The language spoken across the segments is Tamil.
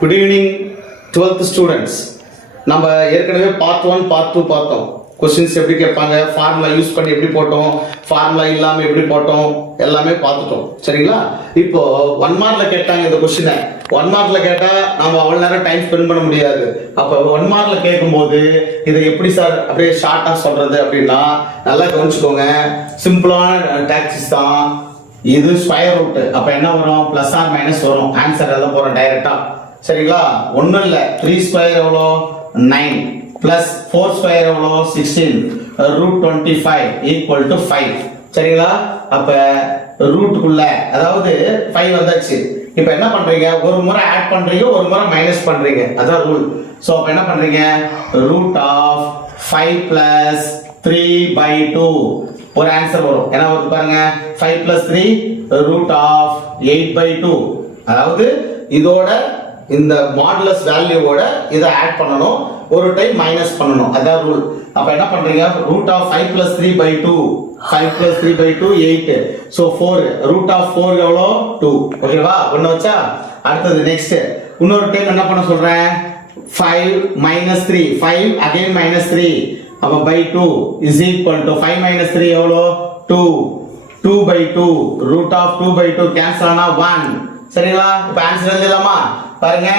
Good evening 12th students. நம்ம ஏற்கனவே பார்ட் 1 பார்ட் 2 பார்த்தோம். क्वेश्चंस எப்படி கேட்பாங்க, ஃபார்முலா யூஸ் பண்ணி எப்படி போட்டோம், ஃபார்முலா இல்லாம எப்படி போட்டோம் எல்லாமே பார்த்துட்டோம். சரிங்களா? இப்போ 1 மார்க்ல கேட்டாங்க இந்த क्वेश्चனை. 1 மார்க்ல கேட்டா நாம அவ்வளவு நேரம் டைம் ஸ்பெண்ட் பண்ண முடியாது. அப்ப 1 மார்க்ல கேட்கும்போது இதை எப்படி சார் அப்படியே ஷார்ட்டா சொல்றது அப்படின்னா நல்லா கவனிச்சுக்கோங்க. சிம்பிளான டாக்ஸிஸ் தான். இது ஸ்கொயர் ரூட். அப்ப என்ன வரும்? பிளஸ் ஆர் மைனஸ் வரும். ஆன்சர் எழுத போறோம் டைரக்டா. சரிங்களா? ஒண்ணும் இல்ல. 3 ஸ்கொயர் எவ்வளோ? 9 பிளஸ் 4 ஸ்கொயர் எவ்வளோ? 16 ரூட் 25 ஈக்குவல் டு 5. சரிங்களா? அப்ப ரூட்டுக்குள்ள அதாவது 5 வந்தாச்சு. இப்போ என்ன பண்றீங்க? ஒரு முறை ஆட் பண்றீங்க, ஒரு முறை மைனஸ் பண்றீங்க. அதான் ரூல். சோ அப்ப என்ன பண்றீங்க? ரூட் ஆஃப் 5 பிளஸ் 3/2 ஒரு ஆன்சர் வரும். என்ன வருது பாருங்க? 5 பிளஸ் 3 ரூட் ஆஃப் 8/2. அதாவது இதோட இந்த மாடுலஸ் வேல்யூவோட இதை ஆட் பண்ணணும், ஒரு டைம் மைனஸ் பண்ணணும். அதான் ரூல். அப்ப என்ன பண்றீங்க? Root of 5 plus 3/2 5 plus 3/2 8. So 4 root of 4 எவ்வளோ? 2. ஓகேவா? ஒண்ணு வச்சா அடுத்தது நெக்ஸ்ட் இன்னொரு டைம் என்ன பண்ண சொல்றேன்? 5 minus 3 5 again minus 3 அப்ப by 2 is equal to 5 minus 3 எவ்வளோ? 2 2/2 root of 2/2 cancel ஆனா 1. சரிங்களா? இப்ப ஆன்சர் எழுதலாமா? பாருங்க.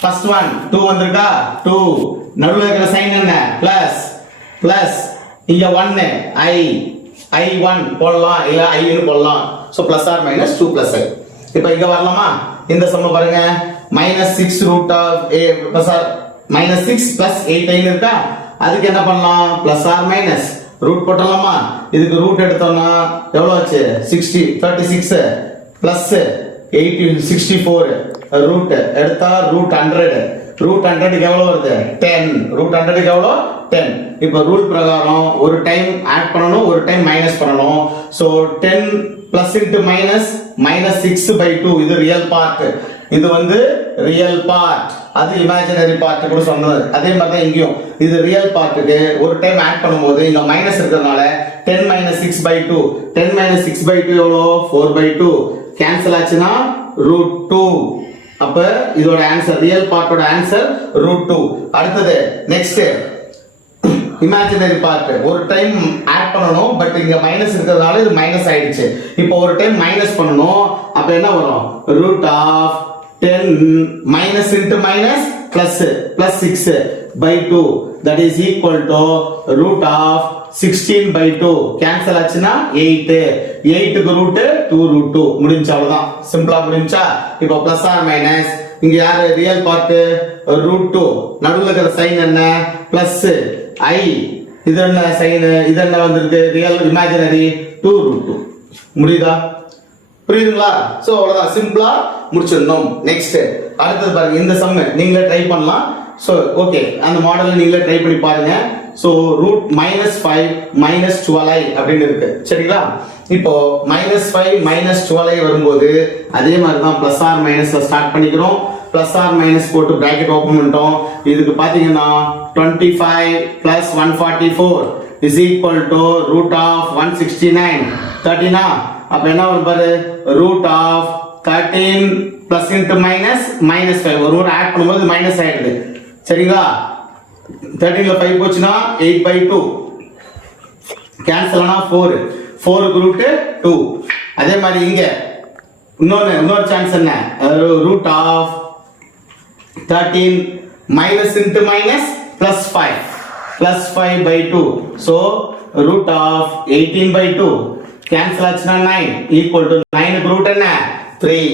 ஃபர்ஸ்ட் ஒன் 2 வந்திருக்கா? 2 நடுவுல இருக்கிற சைன் என்ன? பிளஸ் பிளஸ் இங்க 1 i1 போடலாம் இல்ல i ன்னு போடலாம். So plus or minus 2 plus i. இப்போ இங்க வரலாமா? இந்த சம்ம பாருங்க. -6 root of a plus r -6 plus 8 இருக்கா? அதுக்கு என்ன பண்ணலாம்? பிளஸ் ஆர் மைனஸ் ரூட் போடலாமா? இதுக்கு ரூட் எடுத்தோம்னா எவ்வளவு ஆச்சு? 60 36 பிளஸ் 8 64 ரூட் எடுத்தா ரூட் 100. ரூட் 100க்கு எவ்வளவு வருது? 10. ரூட் 100க்கு எவ்வளவு? 10. இப்போ ரூல் பிரகாரம் ஒரு டைம் ஆட் பண்ணனும், ஒரு டைம் மைனஸ் பண்ணனும். So 10 plus into minus -6/2. இது ரியல் பார்ட், இது வந்து ரியல் பார்ட், அது இமேஜினரி பார்ட் கூட சொன்னது. அதே மாதிரி தான் இங்கேயும் இது ரியல் பார்ட்டுக்கு ஒரு டைம் ஆட் பண்ணும்போது இங்க மைனஸ் இருக்கிறதுனால 10 - 6/2 10 - 6/2 எவ்வளோ? 4/2 கேன்சல் ஆச்சுன்னா ரூட் 2. அப்ப இதோட ஆன்சர் ரியல் பார்ட்டோட ஆன்சர் ரூட் 2. அடுத்தது நெக்ஸ்ட் இமேஜினரி பார்ட் ஒரு டைம் ஆட் பண்ணனும், பட் இங்க மைனஸ் இருக்கிறதுனால இது மைனஸ் ஆயிடுச்சு. இப்போ ஒரு டைம் மைனஸ் பண்ணனும், அப்ப என்ன வரும்? Root of 10 minus into minus plus 6/2 that is equal to root of 16/2 cancel ஆச்சுனா 8 க்கு ரூட் 2√2 முடிஞ்சு. அவ்வளவுதான், சிம்பிளா முடிஞ்சா. இப்போ பிளஸ் ஆர் மைனஸ் இங்க யாரு? ரியல் பார்ட் ரூட் 2, நடுவுல இருக்கிற சைன் என்ன? பிளஸ் i, இது என்ன சைன்? இது என்ன வந்திருக்கு? Real imaginary 2√2. முடியுதா? புரியுதுங்களா? சோ அவ்வளவுதான், சிம்பிளா முடிச்சிடணும். நெக்ஸ்ட் அடுத்தது பாருங்க. இந்த சம் நீங்களே ட்ரை பண்ணலாம். சோ ஓகே, அந்த மாடல் நீங்களே ட்ரை பண்ணி பாருங்க. சோ ரூட் -5 - 12i அப்படின்னு இருக்கு. சரிங்களா? இப்போ -5 - 12i வரும்போது அதே மாதிரி தான் பிளஸ் ஆர் மைனஸ்ல ஸ்டார்ட் பண்ணிக்கிறோம். பிளஸ் ஆர் மைனஸ் போட்டு பிராக்கெட் ஓபன் பண்ணிட்டோம். இதுக்கு பாத்தீங்கன்னா 25 plus 144 is equal to root of 169 13. அப்ப என்ன வரும் பாரு? Root of 13 plus into minus -5 ஒரு ஆட் பண்ணும்போது மைனஸ் ஆயிடுது. சரிங்களா? 13ல 5 போச்சுன்னா 8/2 கேன்சல் ஆனா 4 க்கு ரூட் 2. அதே மாதிரி இங்க இன்னொரு சான்ஸ் என்ன? Root of 13 minus into minus plus 5/2. So root of 18/2 cancel ஆச்சுனா 9 ஈக்குவல் டு 9 க்கு ரூட் என்ன? 3.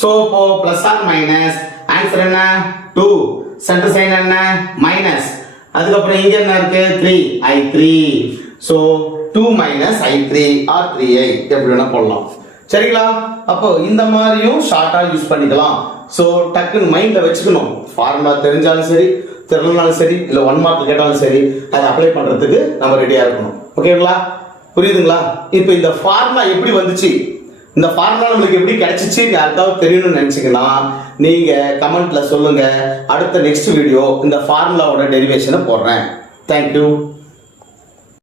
சோ இப்போ பிளஸ் ஆர் மைனஸ் ஆன்சர் என்ன? 2. சென்டர் சைன் என்ன? மைனஸ். அதுக்கு அப்புறம் இங்க என்ன இருக்கு? 3i3. So 2 - i3 or 3i எப்படி வேணா போடலாம். சரிங்களா? அப்போ இந்த மாதிரியும் ஷார்ட்டா யூஸ் பண்ணிக்கலாம். சோ டக்குன்னு மைண்ட்ல வச்சுக்கணும். ஃபார்முலா தெரிஞ்சாலும் சரி, தெரியலனாலும் சரி, இல்ல 1 மார்க் கேட்டாலும் சரி, அதை அப்ளை பண்றதுக்கு நம்ம ரெடியா இருக்கணும். ஓகேங்களா? புரியுதுங்களா? இப்போ இந்த ஃபார்முலா எப்படி வந்துச்சு, இந்த ஃபார்முலா நம்மளுக்கு எப்படி கிடைச்சிச்சு யாருக்காவது தெரியணும்னு நினைச்சீங்கன்னா நீங்க கமெண்ட்ல சொல்லுங்க. அடுத்த நெக்ஸ்ட் வீடியோ இந்த ஃபார்முலாவோட டெரிவேஷனை போடுறேன். தேங்க்யூ.